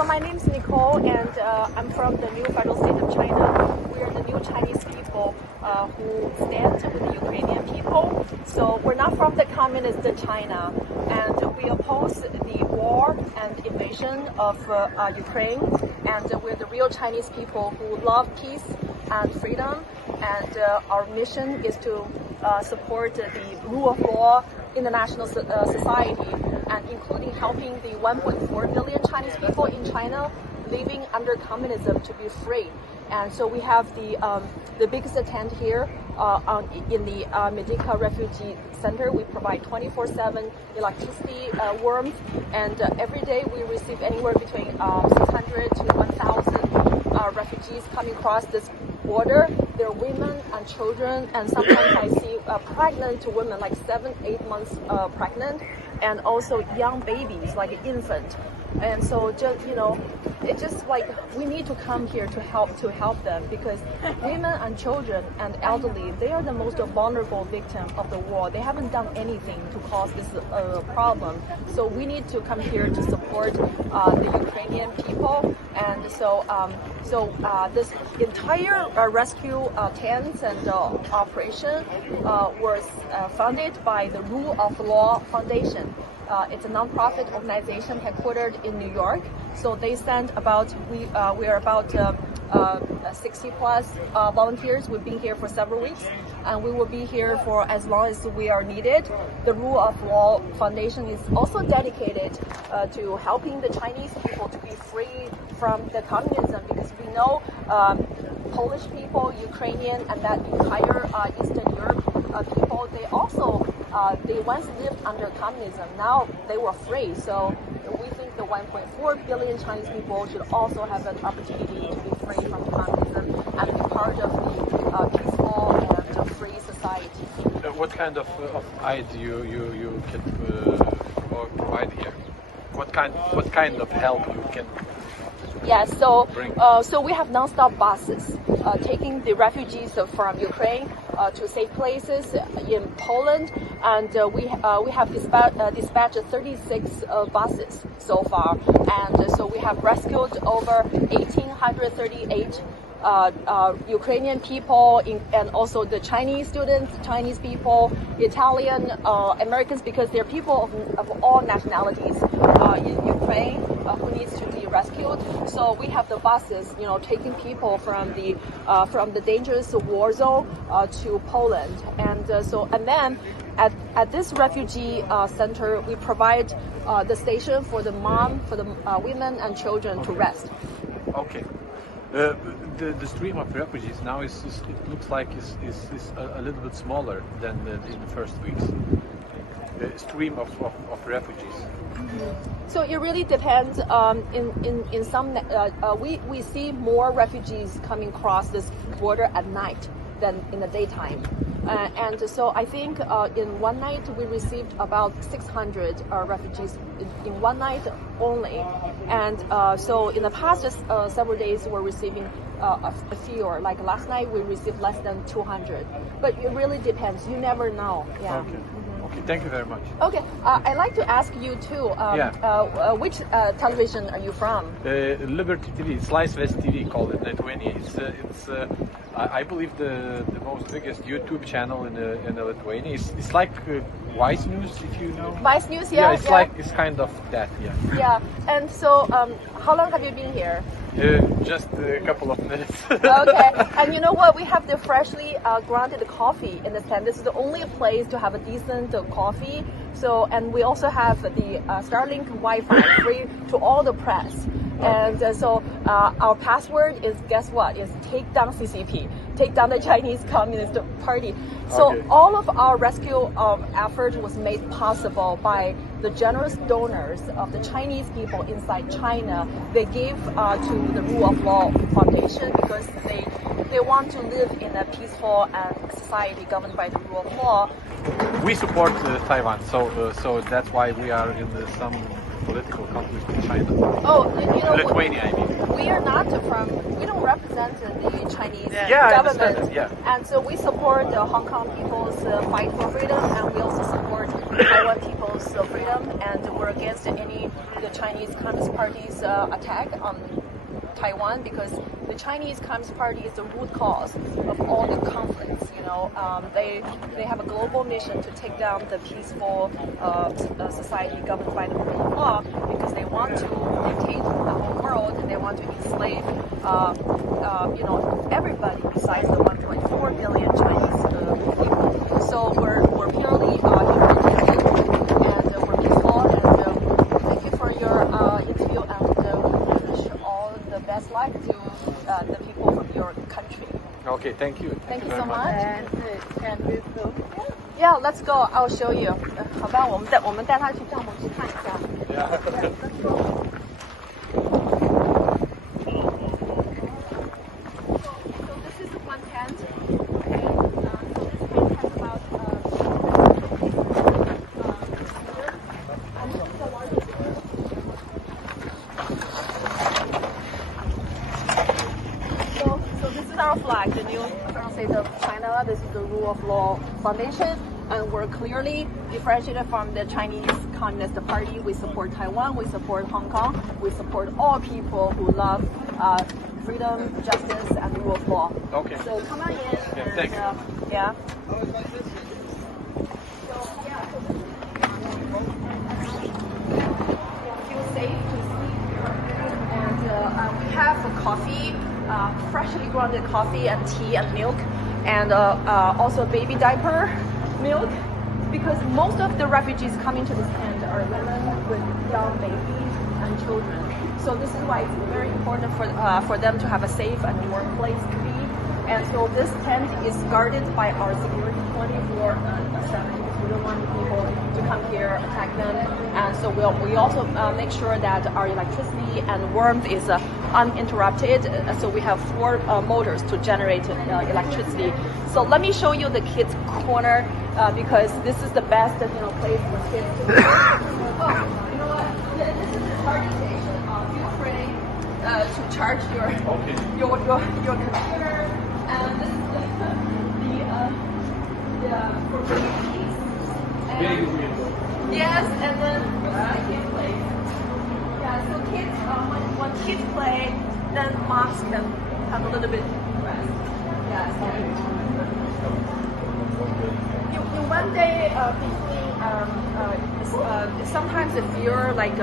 So my name is Nicole, and I'm from the new federal state of China. We are the new Chinese people who stand with the Ukrainian people. So we're not from the communist China, and we oppose the war and invasion of Ukraine. And we're the real Chinese people who love peace and freedom. And our mission is to support the rule of law, international society, and including helping the 1.4 billion Chinese people in China living under communism to be free. And so we have the biggest tent here in the Medica Refugee Center. We provide 24/7 electricity, warmth, and every day we receive anywhere between 600 to 1,000 refugees coming across this border. They're women and children, and sometimes I see pregnant women, like 7-8 months pregnant, and also young babies, like an infant. And so just, it's just like we need to come here to help them, because women and children and elderly, they are the most vulnerable victim of the war. They haven't done anything to cause this problem. So we need to come here to support the Ukrainian people. And so this entire rescue tents and operation was funded by the Rule of Law Foundation. It's a non-profit organization headquartered in New York. So they send we are about 60 plus volunteers. We've been here for several weeks, and we will be here for as long as we are needed. The Rule of Law Foundation is also dedicated to helping the Chinese people to be free from the communism, because we know Polish people, Ukrainian, and that entire Eastern Europe people, they also they once lived under communism. Now they were free. So we think the 1.4 billion Chinese people should also have an opportunity to be free from communism and be part of the peaceful and free society. What kind of aid you can provide here? What kind of help you can? Yeah, so we have non-stop buses taking the refugees from Ukraine to safe places in Poland, and we have dispatched 36 buses so far, and so we have rescued over 1,838 Ukrainian people, and also the Chinese students, Chinese people, Italian, Americans, because they're people of all nationalities in Ukraine who needs to be rescued. So we have the buses, taking people from the dangerous war zone to Poland, and then at this refugee center we provide the station for the mom, for the women and children to rest. Okay. The stream of refugees now it looks like is a little bit smaller than in the first weeks. The stream of refugees. So it really depends. In some we see more refugees coming across this border at night than in the daytime. And so I think in one night we received about 600 refugees in one night only. And so in the past several days we're receiving a fewer. Like last night we received less than 200. But it really depends. You never know. Yeah. Okay. Okay, thank you very much. Okay, I'd like to ask you too. Which television are you from? Liberty TV, Slice West TV, call it Lithuania. It's I believe the most biggest YouTube channel in Lithuania. It's like Vice News, if you know. Vice News, yeah. Yeah, it's kind of that, yeah. Yeah, and so how long have you been here? Just a couple of minutes. Okay, and you know what? We have the freshly grounded coffee in the stand. This is the only place to have a decent coffee. So, and we also have the Starlink Wi-Fi free to all the press. And so our password is, guess what? Is take down CCP, take down the Chinese Communist Party. So all of our rescue effort was made possible by the generous donors of the Chinese people inside China. They gave to the Rule of Law Foundation because they want to live in a peaceful society governed by the rule of law. We support Taiwan, so that's why we are in some political conflict with China. Oh, Lithuania, I mean. We don't represent the Chinese government. Yeah. And so we support the Hong Kong people's fight for freedom, and we also support Taiwan people's freedom, and we're against any the Chinese Communist Party's attack on Taiwan, because the Chinese Communist Party is the root cause of all the conflicts. They have a global mission to take down the peaceful society governed by the rule of law, because they want to dictate the whole world, and they want to enslave everybody besides the 1.4 billion Chinese people. So we're purely and we're peaceful, and thank you for your interview, and we wish you all the best luck to the people of your country. Okay, thank you. Thank you so much. And we go. Yeah, let's go. I'll show you. 好吧，我们带他去帐篷去看一下。Let's go. So this is one tent. Okay. So this tent has about So this is our flag, the new federal state of China. This is the rule of law foundation, and we're clearly differentiated from the Chinese Communist Party. We support Taiwan, we support Hong Kong, we support all people who love freedom, justice, and the rule of law. Okay. So come on in. Yeah, and, thank you. Yeah. Feel safe to sleep here, and we have coffee, freshly grounded coffee and tea and milk, and also baby diaper milk, because most of the refugees coming to this tent are women with young babies and children. So this is why it's very important for them to have a safe and warm place to be. And so this tent is guarded by our security 24/7, because we don't want people to come here, attack them. And so we also make sure that our electricity and warmth is uninterrupted. So we have 4 motors to generate electricity. So let me show you the kids' corner, because this is the best place for kids to be. Oh, you know what? Yeah, this is the charging station. Feel free to charge your computer. And this is for babies. Yes, and then kids play. Yeah, so kids, when kids play, then moms can have a little bit rest. Yes. One day sometimes if you're like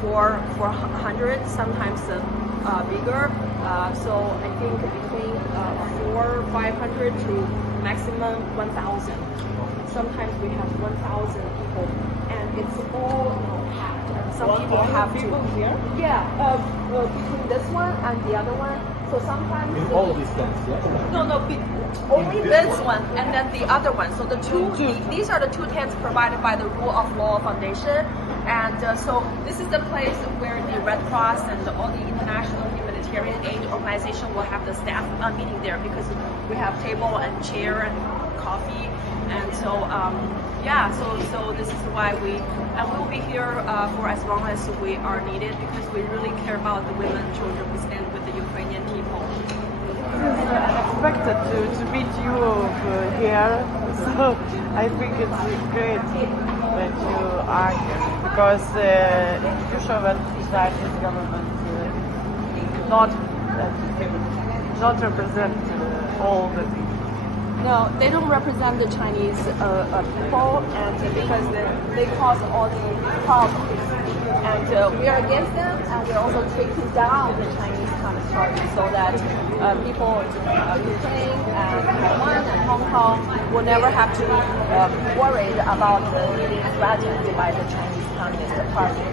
400, sometimes bigger. So I think between 400-500 to maximum 1,000. Sometimes we have 1,000 people, and it's all packed. And some people have people here. Yeah, between this one and the other one. So sometimes all these things, yeah? No, only this one and then the other one. So these are the 2 tents provided by the Rule of Law Foundation, and so this is the place where the Red Cross and all the international humanitarian aid organization will have the staff meeting there, because we have table and chair and coffee, and so so this is why we will be here for as long as we are needed, because we really care about the women and children. We stand with the Ukrainian people. It's unexpected to meet you here, so I think it's great that you are here, because usually when Chinese government not represent all the people. No, they don't represent the Chinese people, and because they cause all the problems. And we are against them, and we're also taking down the Chinese Communist Party, so that people in Ukraine and Taiwan and Hong Kong will never have to be worried about being threatened by the Chinese Communist Party.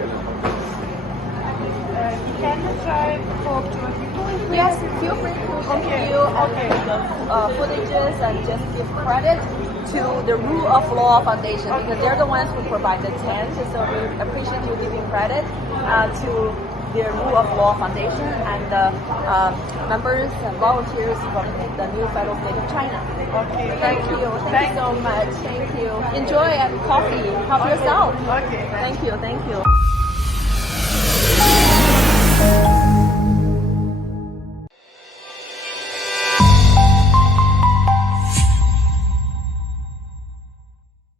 Can you try to talk to people? Yes, feel free to interview and take the footages and just give credit to the Rule of Law Foundation, because they're the ones who provide the tent. So we appreciate you giving credit to the Rule of Law Foundation and the members and volunteers from the new federal state of China. Okay, Thank you. Thank you so much. Thank you. Enjoy and coffee. Help yourself. Okay. Thank you.